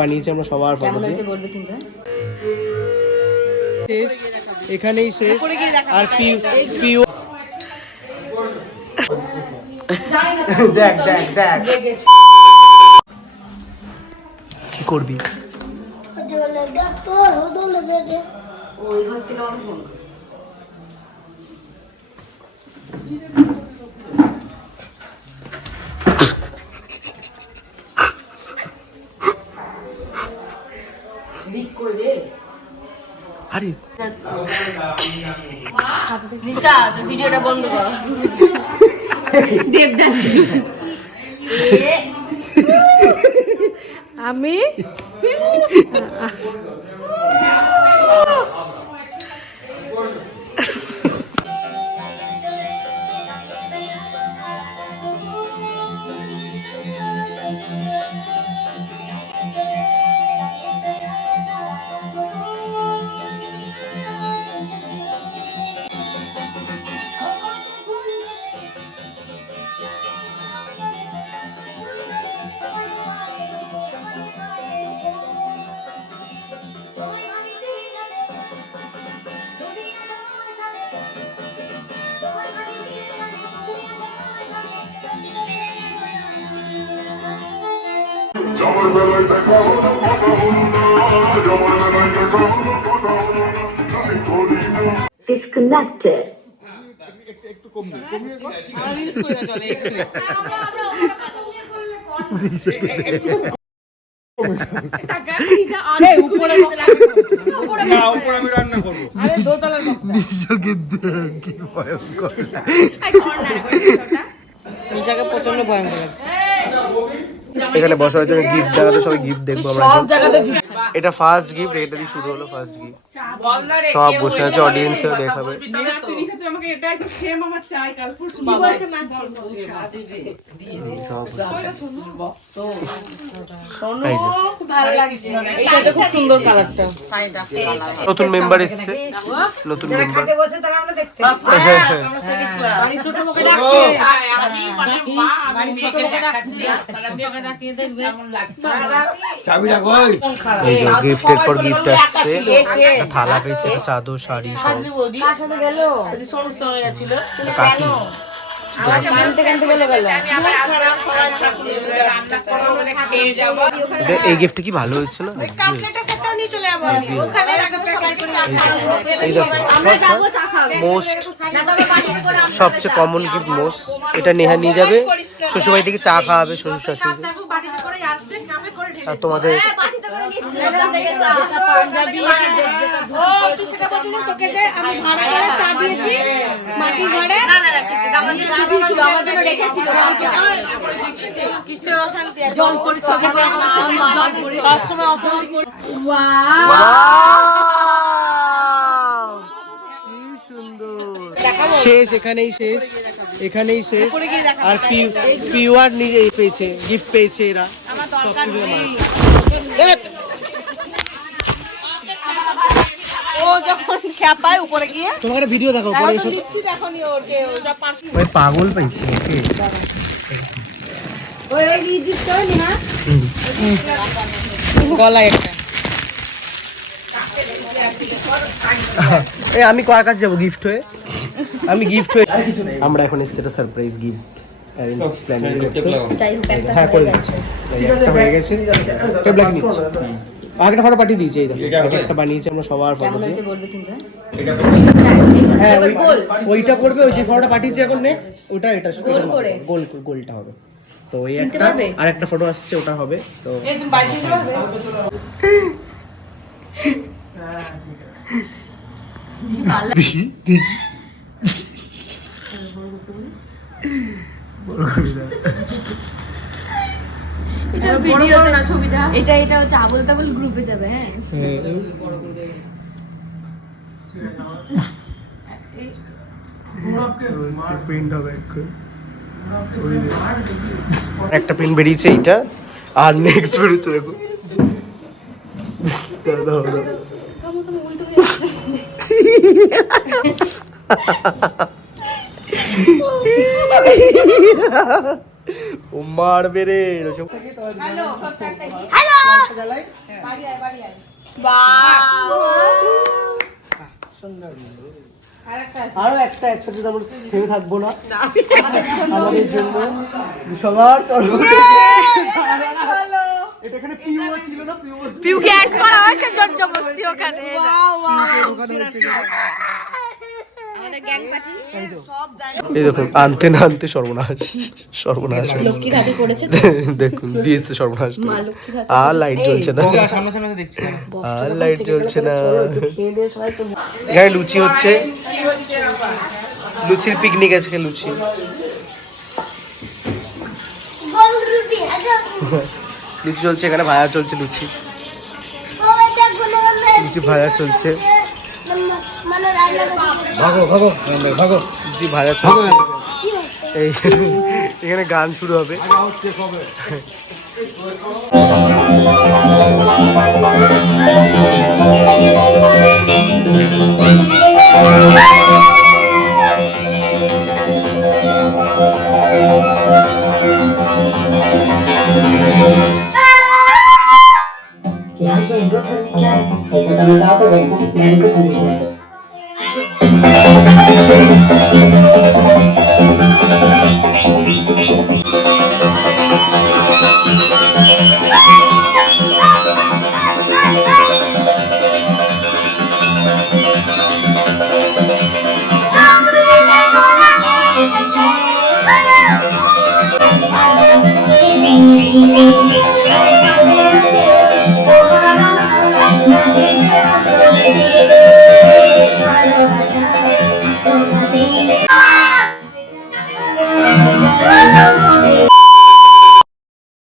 বানিয়েছি আমরা সবার ফটো দিয়ে। এখানেই শেষ। আর পিউ দেখ দেখ দেখ কি করবি? ওই ঘর থেকে আমাকে ফোন করছে। আরে নিশা তোর ভিডিওটা বন্ধ কর। দেবদাস আমি disconnected. নিশাকে প্রচন্ড ভয়ঙ্কর লাগছে। এখানে বসা হয়েছে গিফট দেখাতে, সবাই গিফট দেখবো আমরা। সব জায়গাতে এটা ফার্স্ট গিফট, এটা দিয়ে শুরু হলো ফার্স্ট গিফট। সব বসে আছে, অডিয়েন্সও দেখাবে। খুব সুন্দর কালারটা। নতুন মেম্বার এসেছে, নতুন মেম্বার। গিফটের পর গিফট আসছে, থালা পেয়েছে, চাদর, শাড়ি সব। কাকি এই গিফট কি ভালো হয়েছে না? মোস্ট সবচেয়ে কমন গিফট মোস্ট। এটা নেহা নিয়ে যাবে শ্বশুরবাড়ি থেকে, চা খাওয়াবে শ্বশুর শাশুড়ি। আর তোমাদের শেষ, এখানেই শেষ, এখানেই শেষ। আর পিউ আর নিজে পেয়েছে, গিফট পেয়েছে এরা। তোমাকে ভিডিও দেখাও পরে। ওই পাগল পাইছে গলায় একটা। আমি কার কাছে যাবো গিফট হয়ে? আমি গিফট হয়ে আমরা এখন এসেছি একটা সারপ্রাইজ গিফট প্ল্যানিং করতে। হ্যাঁ করে দিচ্ছি, একটা হয়ে গেছে, টেবলা নিচ্ছি। আগেটা ফটো পাঠিয়ে দিয়েছি, এই দেখো একটা বানিয়েছি আমরা সবার ফটো দিয়ে। হ্যাঁ ওইটা করবে, ওই যে ফটোটা পাঠিয়েছি এখন নেক্সট ওটা, এটা গোল গোলটা হবে। তো ওই একটা আর একটা ফটো আসছে, ওটা হবে। তো এটা হচ্ছে আবল তাবল গ্রুপে যাবে। হ্যাঁ একটা প্রিন্ট বেরিয়েছে এইটা, আর নেক্সট বেরোচ্ছে দেখো। ও মারবে রে। জ্বালাই আরো একটা একসাথে তো আমরা থেমে থাকবো না আমাদের জন্য সবার তরফ থেকে এটা এখানে পিউ ছিল না পিউকে অ্যাড করা হয়েছে জবরদস্তি ওখানে আমাদের গ্যাং পার্টি সব জায়গায় এই দেখুন আনতে না আনতে সর্বনাশ সর্বনাশ লক্ষ্মীর হাতে করেছে দেখুন দিয়েছে সর্বনাশ মা লক্ষ্মীর হাতে আর লাইট জ্বলছে না সামনে দেখছি আর লাইট জ্বলছে না এখানে লুচি হচ্ছে লুচির পিকনিক আজকে লুচি লুচি চলছে এখানে ভাজা চলছে লুচি লুচি ভাজা চলছে ভাগো ভাগো ভাগো লুচি ভাজা চলছে এই এখানে গান শুরু হবে Viaggio in rotta lineare è esattamente la cosa in cui mi ha ricordato.